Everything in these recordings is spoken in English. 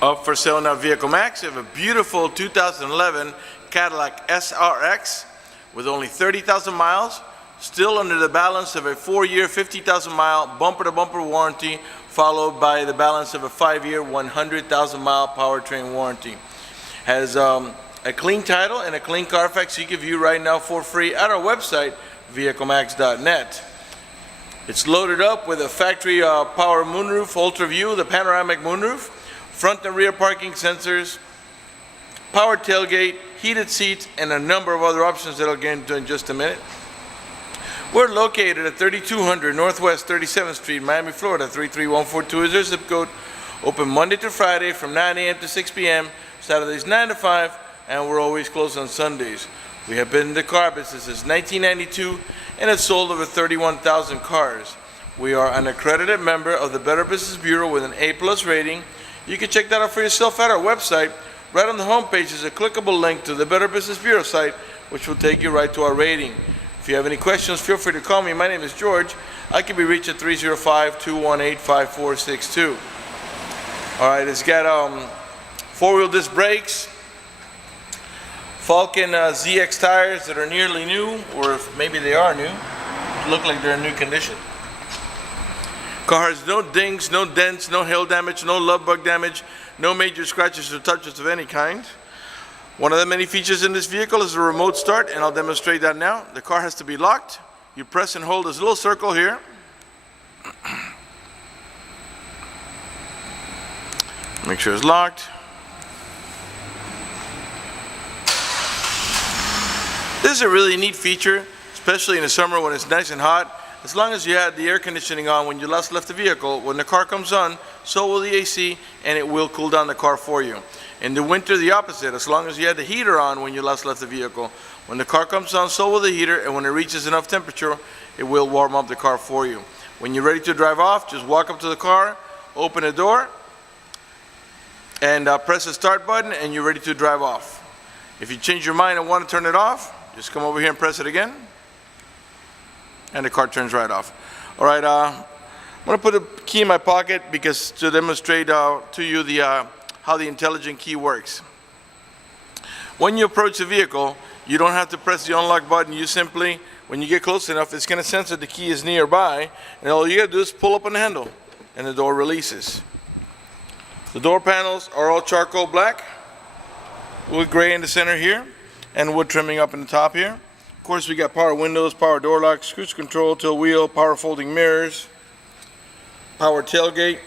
Up for sale now, Vehiclemax. We have a beautiful 2011 Cadillac SRX with only 30,000 miles, still under the balance of a 4-year, 50,000-mile bumper-to-bumper warranty, followed by the balance of a 5-year, 100,000-mile powertrain warranty. Has a clean title and a clean Carfax you can view right now for free at our website, vehiclemax.net. It's loaded up with a factory power moonroof, ultra view, the panoramic moonroof, front and rear parking sensors, power tailgate, heated seats, and a number of other options that I'll get into in just a minute. We're located at 3200 Northwest 37th Street, Miami, Florida, 33142 is our zip code. Open Monday to Friday from 9 a.m. to 6 p.m., Saturdays 9 to 5, and we're always closed on Sundays. We have been in the car business since 1992 and have sold over 31,000 cars. We are an accredited member of the Better Business Bureau with an A+ rating. You can check that out for yourself at our website. Right on the homepage is a clickable link to the Better Business Bureau site, which will take you right to our rating. If you have any questions, feel free to call me. My name is George. I can be reached at 305-218-5462. All right, it's got 4-wheel disc brakes, Falcon ZX tires that are nearly new, or if maybe they are new, look like they're in new condition. Car has no dings, no dents, no hail damage, no love bug damage, no major scratches or touches of any kind. One of the many features in this vehicle is a remote start, and I'll demonstrate that now. The car has to be locked. You press and hold this little circle here. Make sure it's locked. This is a really neat feature, especially in the summer when it's nice and hot. As long as you had the air conditioning on when you last left the vehicle, when the car comes on, so will the AC, and it will cool down the car for you. In the winter, the opposite. As long as you had the heater on when you last left the vehicle, when the car comes on, so will the heater, and when it reaches enough temperature, it will warm up the car for you. When you're ready to drive off, just walk up to the car, open the door, and press the start button, and you're ready to drive off. If you change your mind and want to turn it off, just come over here and press it again, and the car turns right off. All right, I'm going to put the key in my pocket because to demonstrate to you how the intelligent key works. When you approach the vehicle, you don't have to press the unlock button. You simply, when you get close enough, it's going to sense that the key is nearby, and all you got to do is pull up on the handle, and the door releases. The door panels are all charcoal black with gray in the center here, and wood trimming up in the top here. Of course, we got power windows, power door locks, cruise control, tilt wheel, power folding mirrors, power tailgate,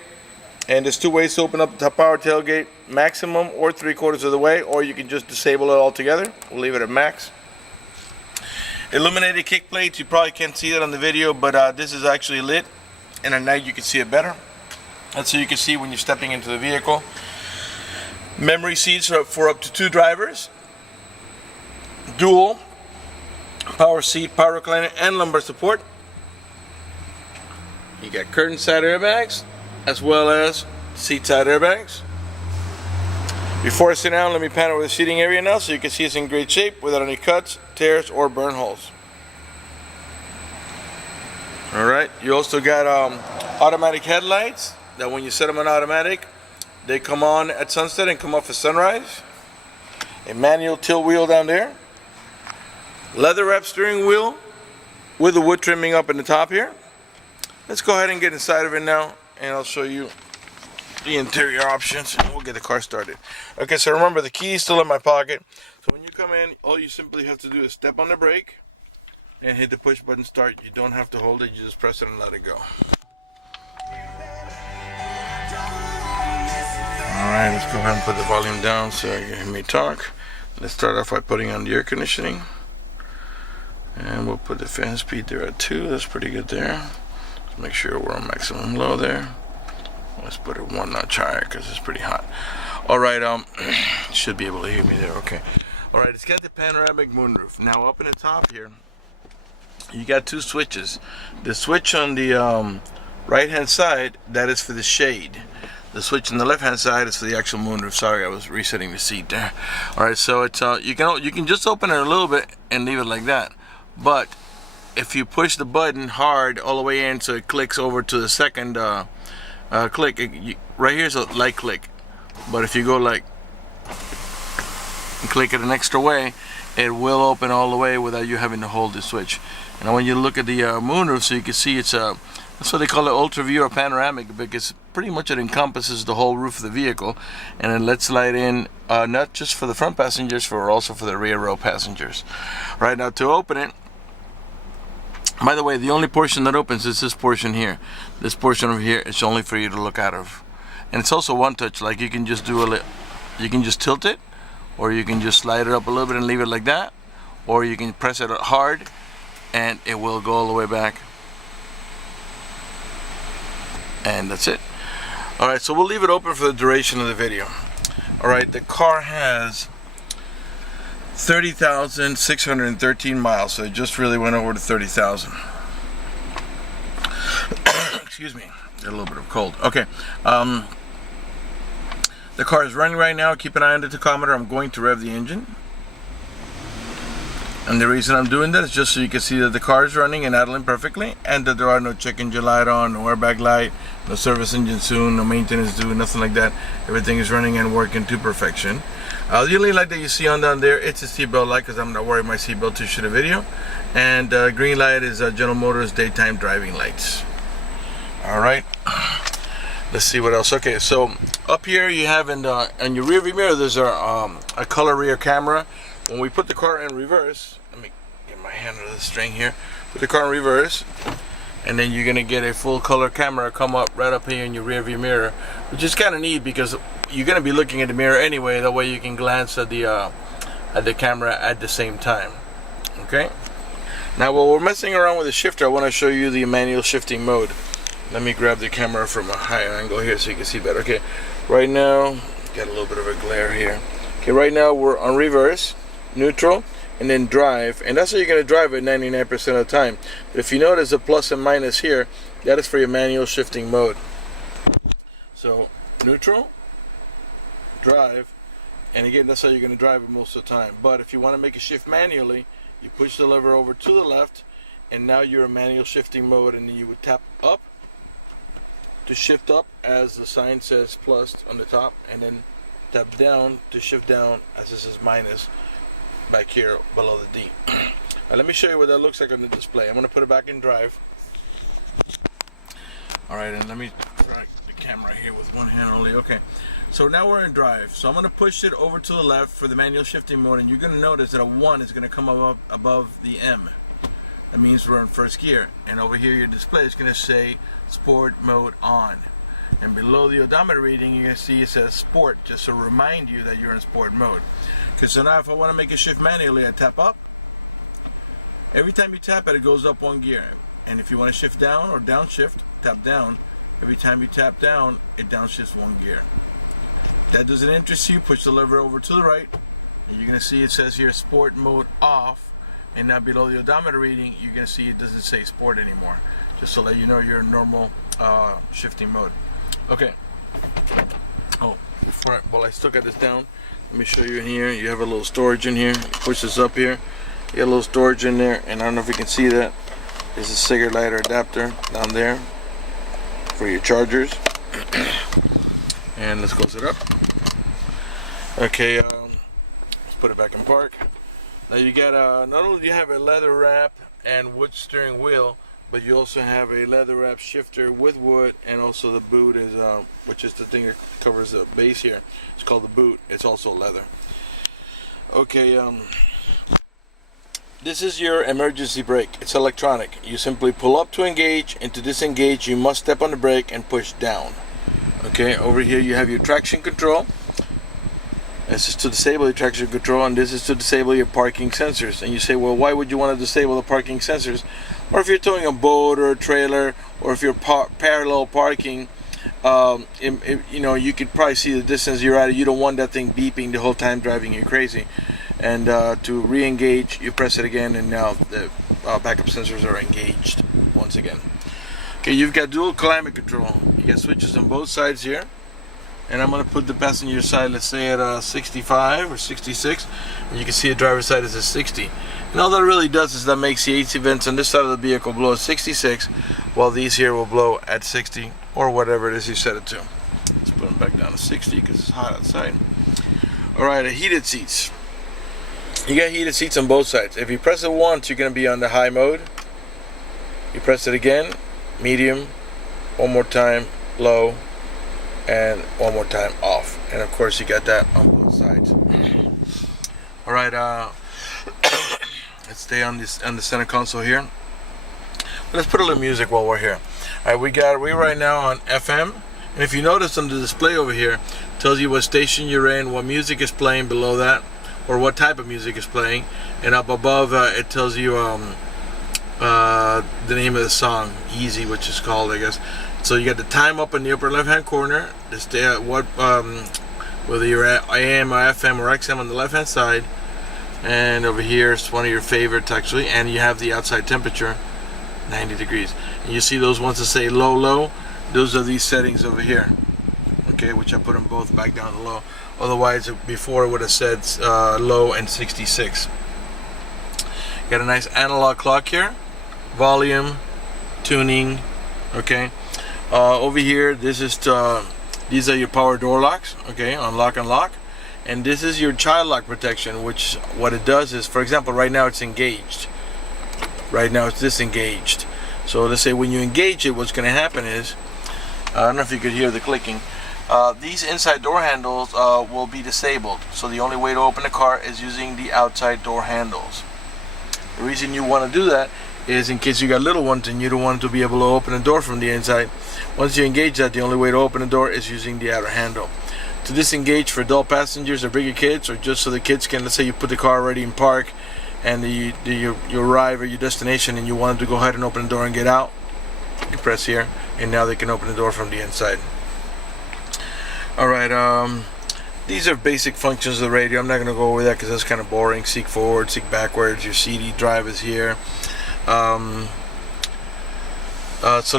and there's 2 ways to open up the power tailgate, maximum or 3/4 of the way, or you can just disable it altogether. We'll leave it at max. Illuminated kick plates, you probably can't see that on the video, but this is actually lit, and at night you can see it better. That's so you can see when you're stepping into the vehicle. Memory seats are for up to 2 drivers. Dual power seat, power recliner, and lumbar support. You got curtain side airbags as well as seat side airbags. Before I sit down, let me pan over the seating area now so you can see it's in great shape without any cuts, tears, or burn holes. Alright, you also got automatic headlights that when you set them on automatic, they come on at sunset and come off at sunrise. A manual tilt wheel down there. Leather wrap steering wheel with the wood trimming up in the top here. Let's go ahead and get inside of it now, and I'll show you the interior options, and we'll get the car started. Okay, so remember, the key is still in my pocket. So when you come in, all you simply have to do is step on the brake and hit the push button start. You don't have to hold it, you just press it and let it go. Alright, let's go ahead and put the volume down so you can hear me talk. Let's start off by putting on the air conditioning. And we'll put the fan speed there at 2. That's pretty good there. Let's make sure we're on maximum low there. Let's put it 1 notch higher because it's pretty hot. Alright, should be able to hear me there. Okay. Alright, it's got the panoramic moonroof. Now up in the top here, you got 2 switches. The switch on the right hand side, that is for the shade. The switch on the left hand side is for the actual moonroof. Sorry, I was resetting the seat there. Alright, so it's you can just open it a little bit and leave it like that. But if you push the button hard all the way in so it clicks over to the second click, right here's a light click. but if you go like and click it an extra way, it will open all the way without you having to hold the switch. And when you look at the moonroof, so you can see it's a, that's what they call it, ultra view or panoramic, because pretty much it encompasses the whole roof of the vehicle, and it lets light in not just for the front passengers, but also for the rear row passengers. Right, now to open it, by the way, the only portion that opens is this portion here. This portion over here is only for you to look out of, and it's also one touch. Like you can just do you can just tilt it, or you can just slide it up a little bit and leave it like that, or you can press it hard and it will go all the way back. And that's it. Alright, so we'll leave it open for the duration of the video. Alright, the car has 30,613 miles, so it just really went over to 30,000. Excuse me, got a little bit of cold. Okay, the car is running right now. Keep an eye on the tachometer. I'm going to rev the engine. And the reason I'm doing that is just so you can see that the car is running and idling perfectly, and that there are no check engine light on, no airbag light, no service engine soon, no maintenance due, nothing like that. Everything is running and working to perfection. The only light that you see on down there, it's a seatbelt light, because I'm not wearing my seatbelt to shoot a video. And green light is General Motors daytime driving lights. Alright, let's see what else. Okay, so up here you have on your rear view mirror, there's a color rear camera. When we put the car in reverse, let me get my hand under the string here, put the car in reverse, and then you're gonna get a full color camera come up right up here in your rear view mirror, which is kind of neat because you're gonna be looking at the mirror anyway. That way you can glance at the camera at the same time. Okay, now while we're messing around with the shifter, I want to show you the manual shifting mode. Let me grab the camera from a higher angle here so you can see better. Okay, right now got a little bit of a glare here. Okay, right now we're on reverse, neutral, and then drive, and that's how you're going to drive it 99% of the time. But if you notice the plus and minus here, that is for your manual shifting mode. So neutral, drive, and again, that's how you're going to drive it most of the time. But if you want to make a shift manually, you push the lever over to the left, and now you're in manual shifting mode, and then you would tap up to shift up as the sign says plus on the top, and then tap down to shift down as it says minus back here below the D. Now let me show you what that looks like on the display. I'm going to put it back in drive. Alright, and let me try the camera here with one hand only. Okay, so now we're in drive. So I'm going to push it over to the left for the manual shifting mode, and you're going to notice that a 1 is going to come up above the M. That means we're in first gear. And over here your display is going to say sport mode on. And below the odometer reading, you're going to see it says sport, just to remind you that you're in sport mode. Okay, so now if I want to make a shift manually, I tap up. Every time you tap it, it goes up 1 gear. And if you want to shift down or downshift, tap down. Every time you tap down, it downshifts 1 gear. If that doesn't interest you, push the lever over to the right, and you're going to see it says here sport mode off. And now below the odometer reading, you're going to see it doesn't say sport anymore, just to let you know you're in normal shifting mode. Okay. Oh, while I still got this down, let me show you in here. You have a little storage in here. You push this up here. You got a little storage in there, and I don't know if you can see that. There's a cigarette lighter adapter down there for your chargers. And let's close it up. Okay, let's put it back in park. Now you got not only do you have a leather wrap and wood steering wheel, but you also have a leather wrap shifter with wood, and also the boot is which is the thing that covers the base here. It's called the boot. It's also leather. Okay, this is your emergency brake. It's electronic. You simply pull up to engage, and to disengage you must step on the brake and push down. Okay, over here you have your traction control. This is to disable your traction control, and this is to disable your parking sensors. And you say, well, why would you want to disable the parking sensors? Or if you're towing a boat or a trailer, or if you're parallel parking, you know, you could probably see the distance you're at. You don't want that thing beeping the whole time, driving you crazy. And to re-engage, you press it again, and now the backup sensors are engaged once again. Okay, you've got dual climate control. You got switches on both sides here. And I'm going to put the passenger side, let's say at 65 or 66, and you can see the driver's side is at 60. And all that really does is that makes the AC vents on this side of the vehicle blow at 66, while these here will blow at 60, or whatever it is you set it to. Let's put them back down to 60 because it's hot outside. All right, heated seats. You got heated seats on both sides. If you press it once, you're going to be on the high mode. You press it again, medium, one more time, low, and one more time, off. And of course, you got that on both sides. All right, let's stay on the center console here. Let's put a little music while we're here. All right, we're right now on FM, and if you notice on the display over here, it tells you what station you're in, what music is playing below that, or what type of music is playing, and up above it tells you the name of the song, Easy, which is called, I guess. So you got the time up in the upper left-hand corner. Whether you're at AM or FM or XM on the left-hand side, and over here it's one of your favorites actually, and you have the outside temperature, 90 degrees. And you see those ones that say low, low. Those are these settings over here. Okay, which I put them both back down to low. Otherwise, before it would have said low and 66. Got a nice analog clock here. Volume, tuning. Okay. Over here, these are your power door locks. Okay, unlock and lock. And this is your child lock protection, which what it does is, for example, right now it's engaged. Right now it's disengaged. So let's say when you engage it, what's going to happen is, I don't know if you could hear the clicking. These inside door handles will be disabled. So the only way to open the car is using the outside door handles. The reason you want to do that is in case you got little ones and you don't want to be able to open the door from the inside. Once you engage that, the only way to open the door is using the outer handle. To disengage for adult passengers or bigger kids, or just so the kids can, let's say you put the car already in park and you arrive at your destination and you want them to go ahead and open the door and get out, you press here and now they can open the door from the inside. Alright, these are basic functions of the radio. I'm not going to go over that because that's kind of boring. Seek forward, seek backwards, your CD drive is here. So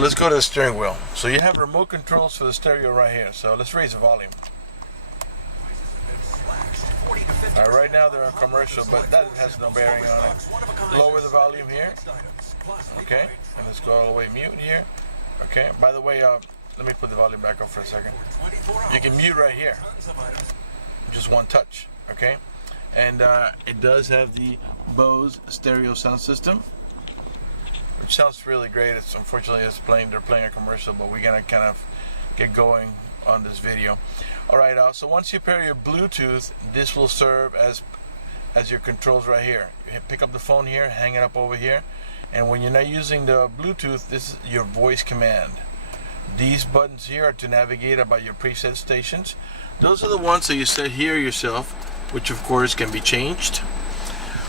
let's go to the steering wheel. So you have remote controls for the stereo right here. So let's raise the volume. Right now they're on commercial, but that has no bearing on it. Lower the volume here. Okay, and let's go all the way mute here. Okay, by the way, let me put the volume back up for a second. You can mute right here. Just one touch. Okay, and it does have the Bose stereo sound system, which sounds really great. It's unfortunately they're playing a commercial, but we're gonna kind of get going on this video. All right, so once you pair your Bluetooth, this will serve as your controls right here. You pick up the phone here, hang it up over here, and when you're not using the Bluetooth, this is your voice command. These buttons here are to navigate about your preset stations. Those are the ones that you set here yourself, which of course can be changed.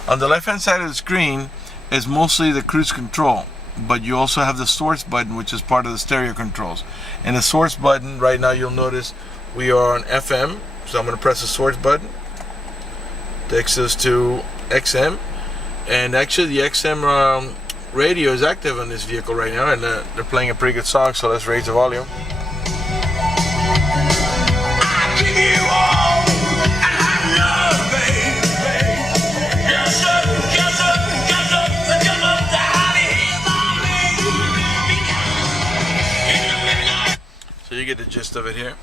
On the left hand side of the screen is mostly the cruise control, but you also have the source button, which is part of the stereo controls. And the source button, right now you'll notice we are on FM, so I'm going to press the source button. Takes us to XM, and actually the XM radio is active on this vehicle right now, and they're playing a pretty good song, so let's raise the volume. So you get the gist of it here.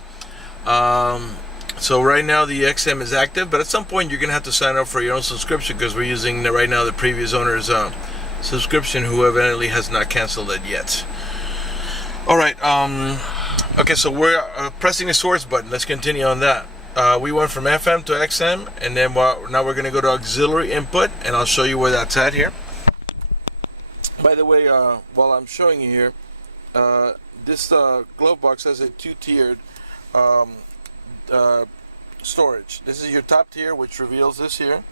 So right now the XM is active, but at some point you're gonna have to sign up for your own subscription because we're using right now the previous owner's subscription, who evidently has not canceled it yet. All right. Okay, so we're pressing the source button. Let's continue on that. We went from FM to XM, and then now we're gonna go to auxiliary input, and I'll show you where that's at here. By the way, while I'm showing you here, this glove box has a two-tiered storage. This is your top tier, which reveals this here,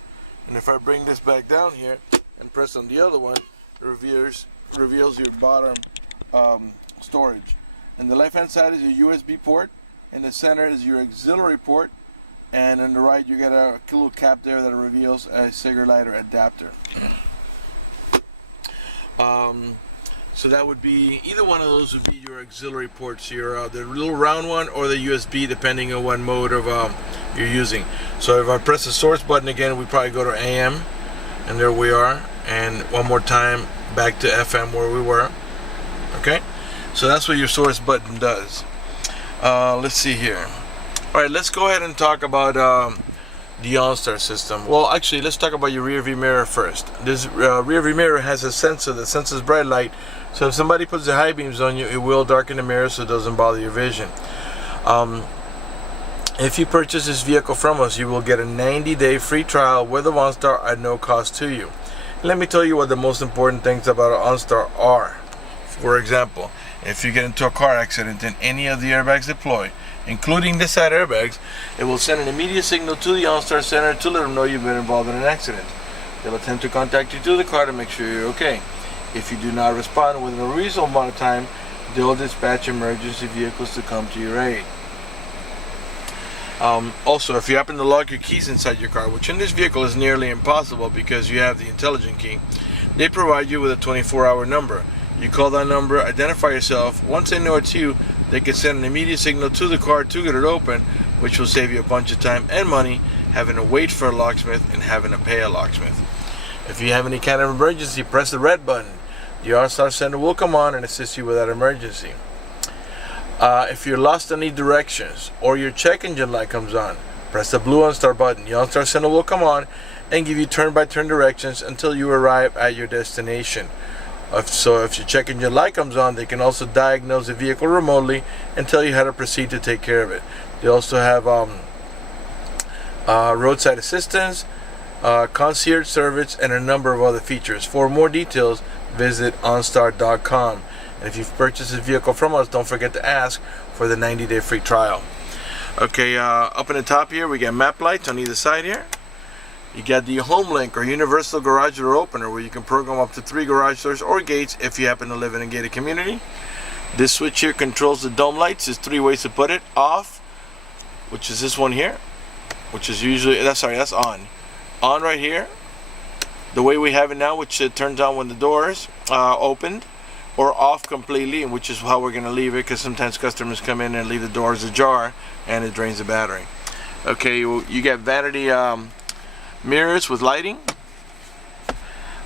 and if I bring this back down here and press on the other one, it reveals your bottom storage. And the left hand side is your USB port, in the center is your auxiliary port, and on the right you got a little cap there that reveals a cigarette lighter adapter. So that would be, either one of those would be your auxiliary ports, your the little round one or the USB, depending on what mode of you're using. So if I press the source button again, we probably go to AM, and there we are, and one more time back to FM where we were. Okay, so that's what your source button does. Let's see here. All right, let's go ahead and talk about the OnStar system. Well, actually, let's talk about your rear view mirror first. This rear view mirror has a sensor that senses bright light, so if somebody puts the high beams on you, it will darken the mirror so it doesn't bother your vision. If you purchase this vehicle from us, you will get a 90-day free trial with a OnStar at no cost to you. Let me tell you what the most important things about an OnStar are. For example, if you get into a car accident and any of the airbags deploy, including the side airbags, it will send an immediate signal to the OnStar center to let them know you've been involved in an accident. They'll attempt to contact you through the car to make sure you're okay. If you do not respond within a reasonable amount of time, they'll dispatch emergency vehicles to come to your aid. Also, if you happen to lock your keys inside your car, which in this vehicle is nearly impossible because you have the intelligent key, they provide you with a 24-hour number. You call that number, identify yourself. Once they know it's you, they can send an immediate signal to the car to get it open, which will save you a bunch of time and money having to wait for a locksmith and having to pay a locksmith. If you have any kind of emergency, press the red button. The OnStar center will come on and assist you with that emergency. If you're lost and need directions or your check engine light comes on, press the blue OnStar button. The OnStar center will come on and give you turn-by-turn directions until you arrive at your destination. So if your check engine light comes on, they can also diagnose the vehicle remotely and tell you how to proceed to take care of it. They also have roadside assistance, concierge service, and a number of other features. For more details, visit onstar.com. And if you've purchased this vehicle from us, don't forget to ask for the 90-day free trial. Okay, up in the top here, we got map lights on either side here. You got the Home Link or Universal Garage Door Opener, where you can program up to 3 garage doors or gates if you happen to live in a gated community. This switch here controls the dome lights. There's 3 ways to put it. Off, which is this one here, which is usually, that's on. On right here, the way we have it now, which turns on when the doors opened, or off completely, which is how we're going to leave it, because sometimes customers come in and leave the doors ajar and it drains the battery. Okay, you got vanity mirrors with lighting.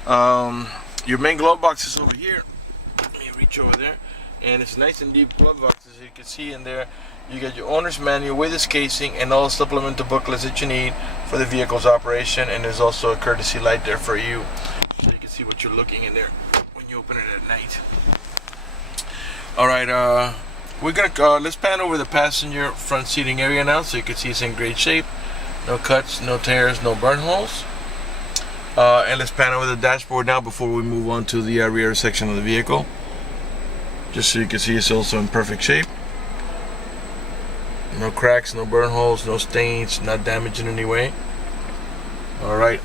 Your main glove box is over here. Let me reach over there, and it's nice and deep glove box, as you can see in there. You got your owner's manual with its casing and all the supplemental booklets that you need for the vehicle's operation, and there's also a courtesy light there for you, so you can see what you're looking in there when you open it at night. All right, we're gonna let's pan over the passenger front seating area now, so you can see it's in great shape. No cuts, no tears, no burn holes. And let's pan over the dashboard now before we move on to the rear section of the vehicle. Just so you can see it's also in perfect shape. No cracks, no burn holes, no stains, not damaged in any way. Alright,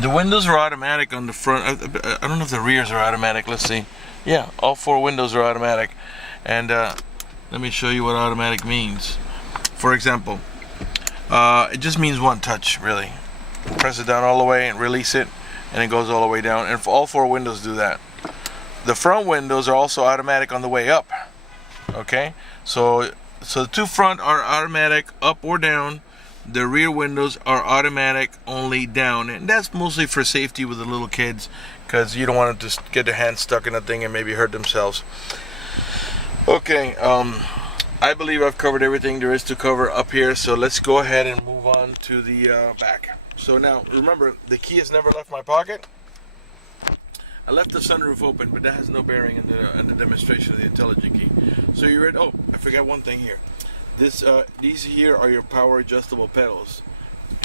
the windows are automatic on the front. I don't know if the rears are automatic, let's see. Yeah, all 4 windows are automatic. And let me show you what automatic means. For example, it just means one touch, really. Press it down all the way and release it, and it goes all the way down. And all 4 windows do that. The front windows are also automatic on the way up. Okay, so the 2 front are automatic up or down. The rear windows are automatic only down, and that's mostly for safety with the little kids, because you don't want them to get their hands stuck in a thing and maybe hurt themselves. Okay, I believe I've covered everything there is to cover up here, so let's go ahead and move on to the back. So now, remember, the key has never left my pocket. I left the sunroof open, but that has no bearing in the demonstration of the intelligent key. So you're ready? Oh, I forgot one thing here. These here are your power adjustable pedals.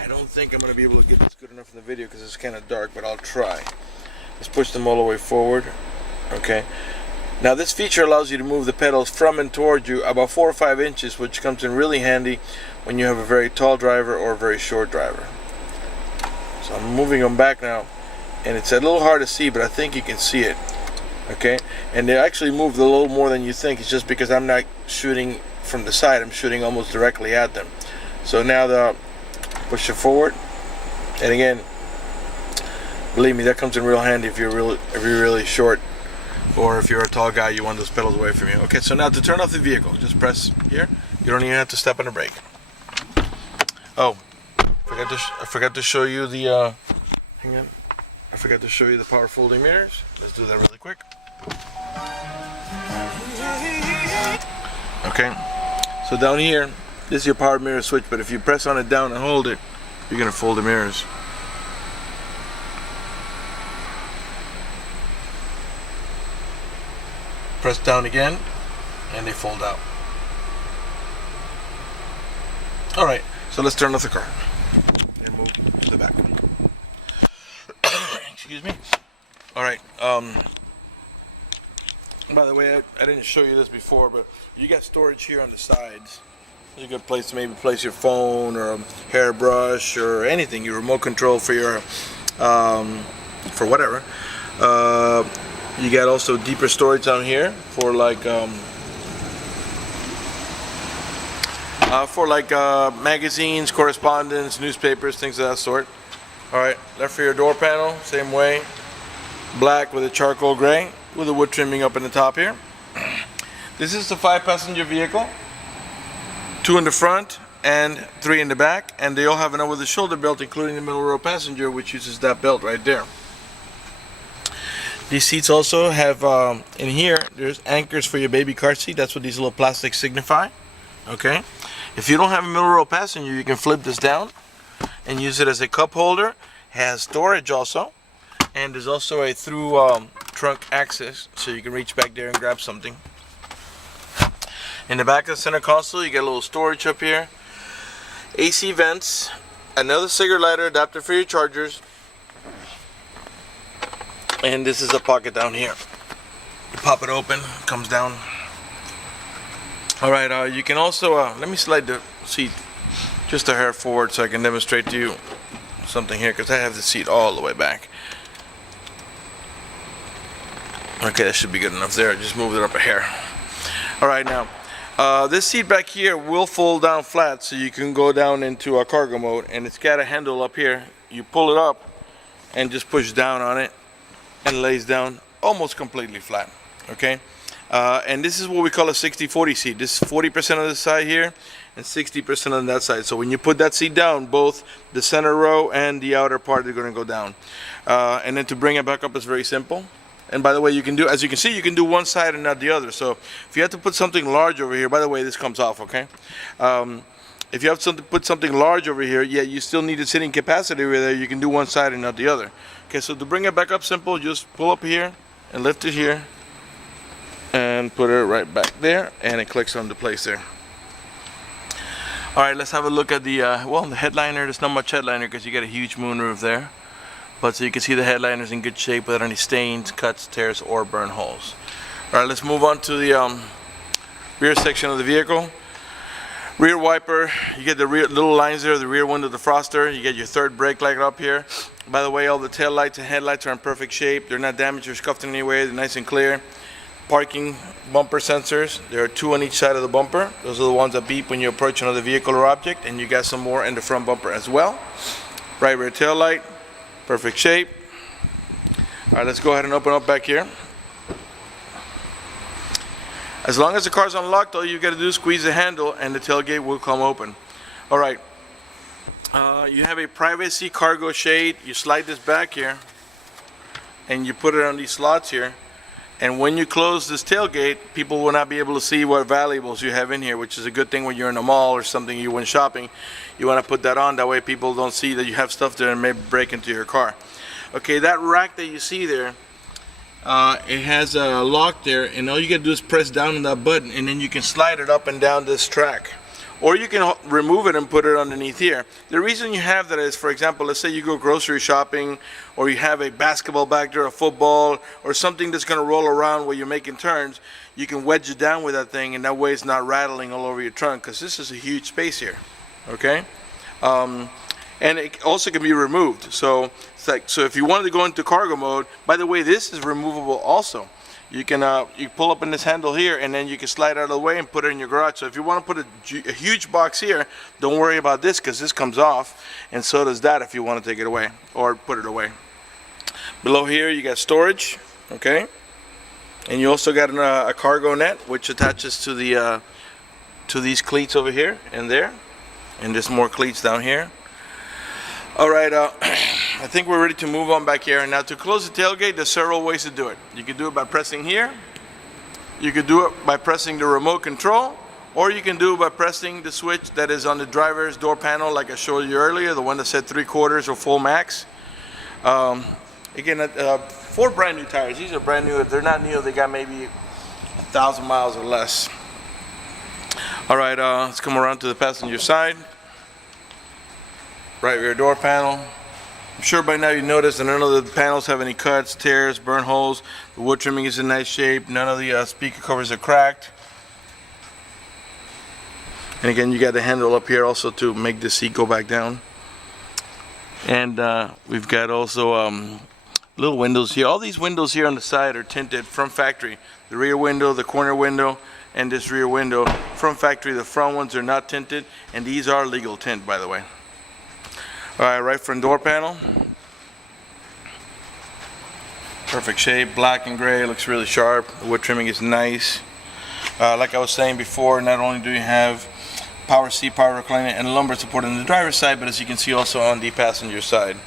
I don't think I'm going to be able to get this good enough in the video because it's kind of dark, but I'll try. Let's push them all the way forward. Okay. Now this feature allows you to move the pedals from and towards you about 4 or 5 inches, which comes in really handy when you have a very tall driver or a very short driver. So I'm moving them back now, and it's a little hard to see, but I think you can see it. Okay, and they actually moved a little more than you think. It's just because I'm not shooting from the side, I'm shooting almost directly at them. So now push it forward, and again, believe me, that comes in real handy if you're really short, or if you're a tall guy, you want those pedals away from you. Okay, so now to turn off the vehicle, just press here. You don't even have to step on the brake. Oh, I forgot to show you the hang on. I forgot to show you the power folding mirrors. Let's do that really quick. Okay, So down here, this is your power mirror switch, but if you press on it down and hold it, you're gonna fold the mirrors. Press down again, and they fold out. All right, so let's turn off the car and move to the back. Excuse me. All right. By the way, I didn't show you this before, but you got storage here on the sides. It's a good place to maybe place your phone or a hairbrush or anything, your remote control for your, for whatever. You got also deeper storage down here for like magazines, correspondence, newspapers, things of that sort. All right, left rear door panel, same way, black with a charcoal gray with the wood trimming up in the top here. This is the 5-passenger vehicle, 2 in the front and 3 in the back, and they all have an over-the-shoulder belt, including the middle row passenger, which uses that belt right there. These seats also have, in here, there's anchors for your baby car seat. That's what these little plastics signify. Okay. If you don't have a middle row passenger, you can flip this down and use it as a cup holder. Has storage also, and there's also a through trunk access, so you can reach back there and grab something. In the back of the center console, you get a little storage up here, AC vents, another cigarette lighter adapter for your chargers, and this is a pocket down here. You pop it open, it comes down. Alright, you can also, let me slide the seat just a hair forward so I can demonstrate to you something here, because I have the seat all the way back. Okay, that should be good enough there. I just moved it up a hair. Alright, now, this seat back here will fold down flat, so you can go down into a cargo mode, and it's got a handle up here. You pull it up and just push down on it, and it lays down almost completely flat. Okay. And this is what we call a 60-40 seat. This is 40% on this side here and 60% on that side. So when you put that seat down, both the center row and the outer part are going to go down. And then to bring it back up is very simple. And by the way, you can do, as you can see, you can do one side and not the other. So if you have to put something large over here, by the way, this comes off, okay? If you have to put something large over here, yeah, you still need a sitting capacity over there. You can do one side and not the other. Okay, so to bring it back up simple, just pull up here and lift it here. And put it right back there, and it clicks onto place there. Alright, let's have a look at the the headliner. There's not much headliner because you got a huge moonroof there, but so you can see the headliner's in good shape without any stains, cuts, tears, or burn holes. Alright, let's move on to the rear section of the vehicle. Rear wiper, you get the rear little lines there, the rear window defroster. You get your third brake light up here. By the way, all the tail lights and headlights are in perfect shape. They're not damaged or scuffed in any way. They're nice and clear. Parking bumper sensors, there are 2 on each side of the bumper. Those are the ones that beep when you approach another vehicle or object, and you got some more in the front bumper as well. Right rear tail light, perfect shape. Alright, let's go ahead and open up back here. As long as the car's unlocked, all you got to do is squeeze the handle and the tailgate will come open. Alright, you have a privacy cargo shade. You slide this back here and you put it on these slots here. And when you close this tailgate, people will not be able to see what valuables you have in here, which is a good thing when you're in a mall or something, you went shopping. You want to put that on, that way people don't see that you have stuff there and maybe break into your car. Okay, that rack that you see there, it has a lock there, and all you got to do is press down on that button, and then you can slide it up and down this track. Or you can remove it and put it underneath here. The reason you have that is, for example, let's say you go grocery shopping, or you have a basketball back there, a football, or something that's going to roll around while you're making turns. You can wedge it down with that thing, and that way it's not rattling all over your trunk, because this is a huge space here. Okay? And it also can be removed. So it's like, so if you wanted to go into cargo mode, by the way, this is removable also. You can you pull up in this handle here, and then you can slide out of the way and put it in your garage. So if you want to put a huge box here, don't worry about this, because this comes off, and so does that if you want to take it away or put it away. Below here you got storage, okay, and you also got a cargo net which attaches to the to these cleats over here and there, and there's more cleats down here. Alright, I think we're ready to move on back here. Now, to close the tailgate, there's several ways to do it. You could do it by pressing here. You could do it by pressing the remote control, or you can do it by pressing the switch that is on the driver's door panel, like I showed you earlier, the one that said 3/4 or full max. Again, 4 brand new tires. These are brand new. If they're not new, they got maybe 1,000 miles or less. All right, let's come around to the passenger side. Right rear door panel. I'm sure by now you noticed that none of the panels have any cuts, tears, burn holes. The wood trimming is in nice shape. None of the speaker covers are cracked. And again, you got the handle up here also to make the seat go back down. And we've got also little windows here. All these windows here on the side are tinted from factory. The rear window, the corner window, and this rear window from factory. The front ones are not tinted, and these are legal tint, by the way. All right, right front door panel. Perfect shape, black and gray, looks really sharp. The wood trimming is nice. Like I was saying before, not only do you have power seat, power recliner, and lumbar support on the driver's side, but as you can see also on the passenger side.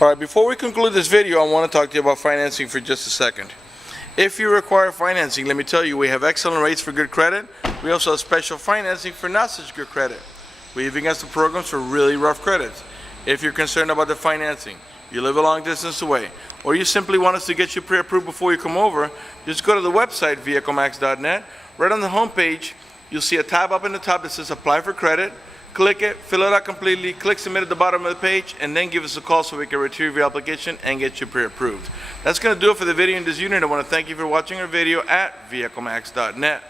All right, before we conclude this video, I want to talk to you about financing for just a second. If you require financing, let me tell you, we have excellent rates for good credit. We also have special financing for not such good credit. We even got some programs for really rough credits. If you're concerned about the financing, you live a long distance away, or you simply want us to get you pre-approved before you come over, just go to the website, vehiclemax.net. Right on the home page, you'll see a tab up in the top that says Apply for Credit. Click it, fill it out completely, click Submit at the bottom of the page, and then give us a call so we can retrieve your application and get you pre-approved. That's going to do it for the video in this unit. I want to thank you for watching our video at vehiclemax.net.